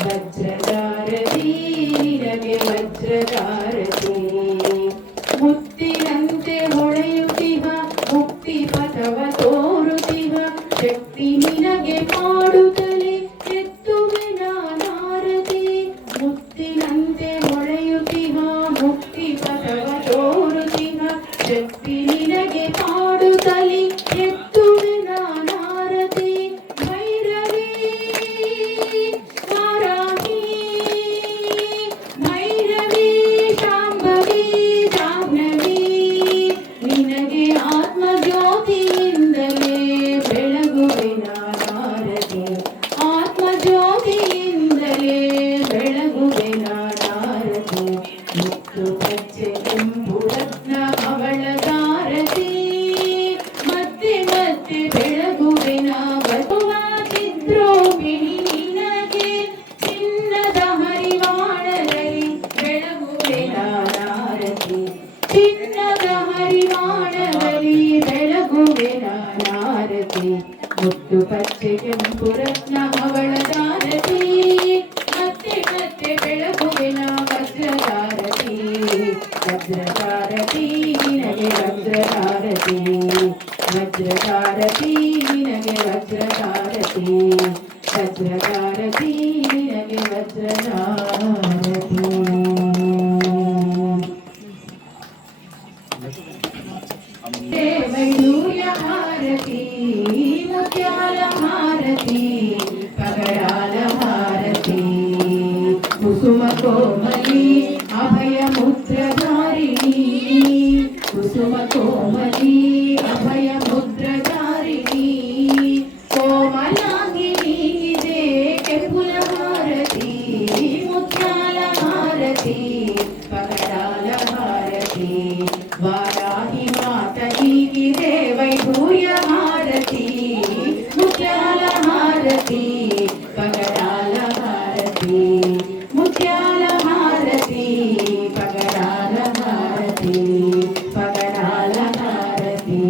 ವಜ್ರಧಾರತಿ ನಿನಗೆ ವಜ್ರಧಾರತಿ ಮುತ್ತಿನಂತೆ ಹೊಳೆಯುತ್ತಿಹ ಮುಕ್ತಿ ಪಥವ ತೋರುತ್ತಿಹ ಶಕ್ತಿ ನಿನಗೆ ಮಾಡುತ್ತಲೇ ಎತ್ತುವೆ ನಾನಾರತಿ ಮುತ್ತಿನಂತೆ ಹೊಳೆಯುತ್ತಿಹ ಮುಕ್ತಿ ಪಥವ ತೋರುತ್ತಿಹ ಶಕ್ತಿ ನಿನಗೆ ಮಾಡುತ್ತಲೇ ಎತ್ತುವೆ ನಾನಾರತಿ ಭೈರವಿ ವಾರಾಹಿ ಭೈರವಿ ಶಾಂಭವಿ ಜಾಹ್ನವಿ ನಿನಗೆ ಆತ್ಮಜ್ಯೋತಿಯಿಂದಲೇ ಬೆಳಗುವೆ ನಾನಾರತಿ ಆತ್ಮಜ್ಯೋತಿಯಿಂದಲೇ ಬೆಳಗುವೆ ನಾನಾರತಿ ಮುತ್ತು ಪಚ್ಚೆ ಕೆಂಪು ರತ್ನ ಅವಳದಾರತಿ ಮತ್ತೆ ಮತ್ತೆ ಬೆಳಗುವೆ ಚಿದ್ರೋಪಿಣಿ ನಿನಗೆ ಚಿನ್ನದ ಹರಿವಾಣದಲ್ಲಿ ಬೆಳಗುವೆ ನಾನಾರತಿ ಚಿನ್ನದ ಹರಿವಾಣದಲ್ಲಿ ಬೆಳಗುವೆ ನಾನಾರತಿ ಮುತ್ತು ಪಚ್ಚೆ ಕೆಂಪು ರತ್ನ ಅವಳದಾರತಿ ಮತ್ತೆ ಮತ್ತೆ ಬೆಳಗುವೆ ವಜ್ರಧಾರತಿ ವಜ್ರಧಾರತಿ ನಿನಗೆ ವಜ್ರಧಾರತಿ ವಜ್ರಧಾರತಿ ನಿನಗೆ ವಜ್ರಧಾರತಿ ವಜ್ರಧಾರತಿ ನಿನಗೆ ವಜ್ರಧಾರತಿ ವೈಡೂರ್ಯ ಹಾರತಿ ಮುತ್ಯಾಲ ಹಾರತಿ ಪಗಡಾಲ ಹಾರತಿ ಕುಸುಮ ಕೋಮಲಿ ಅಭಯ ಮುದ್ರಧಾರಿಣಿ ಕುಸುಮ ಕೋಮಲಿ ಅಭಯ ಮುದ್ರಧಾರಿಣಿ ಕೋಮಲಾಂಗಿನಿ ಇದೆ ಕೆಂಪುಲ ಹಾರತಿ ಮುತ್ಯಾಲ ಹಾರತಿ ಪಗಡಾಲ ಹಾರತಿ ವಾರಾಹಿ ಮಾತ ಹೀಗಿದೆ ವೈಡೂರ್ಯ ಹಾರತಿ ಮುತ್ಯಾಲ ಹಾರತಿ ಪಗಡಾಲ ಹಾರತಿ ಮುತ್ಯಾಲ ಹಾರತಿ ಪಗಡಾಲ ಹಾರತಿ ಪಗಡಾಲ ಹಾರತಿ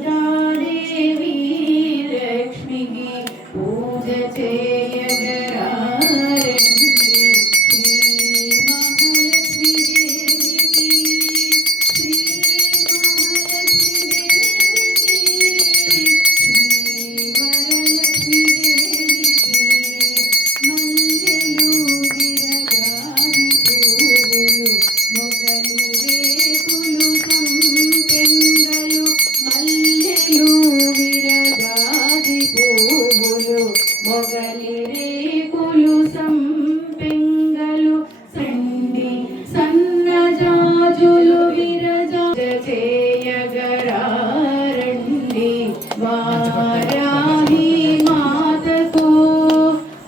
ವೈಕುಂಠಾದೇವಿ ಲಕ್ಷ್ಮಿಗೆ ಪೂಜೆ చేయగరారండి శ్రీ మహాలక్ష్మి దేవికి శ్రీ మహాలక్ష్మి దేవికి శ్రీ వరలక్ష్మి దేవికి మల్లెలు విరగాది పువ్వులు మొగలి రేకులు సంపెంగలు మల్లెలు విరగాది పువ్వులు మొగలి రేకులు సంపెంగలు సండి సన్నజాజులు విరజా చేయగరారండి వారాహి మాతకు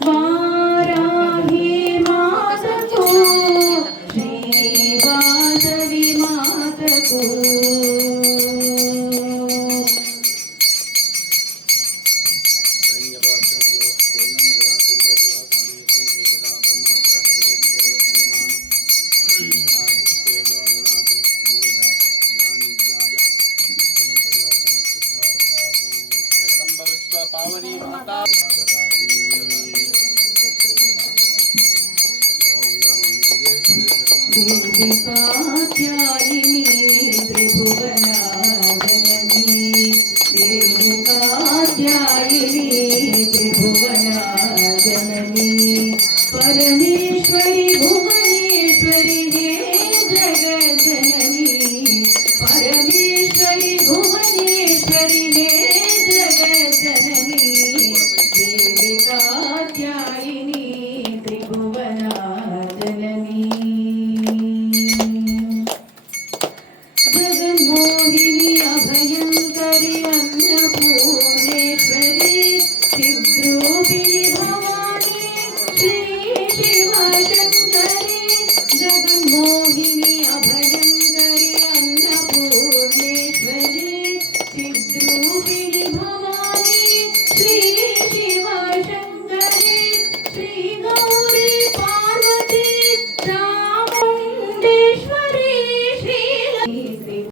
వారాహి మాతకు శ్రీ వాసవి మాతకు देवी कात्यायिनी त्रिभुवना जननी देवी कात्यायिनी त्रिभुवना जननी परमेश्वरी भुवनेश्वरी हे जगज्जननी परमेश्वरी भुवनेश्वरी हे जगज्जननी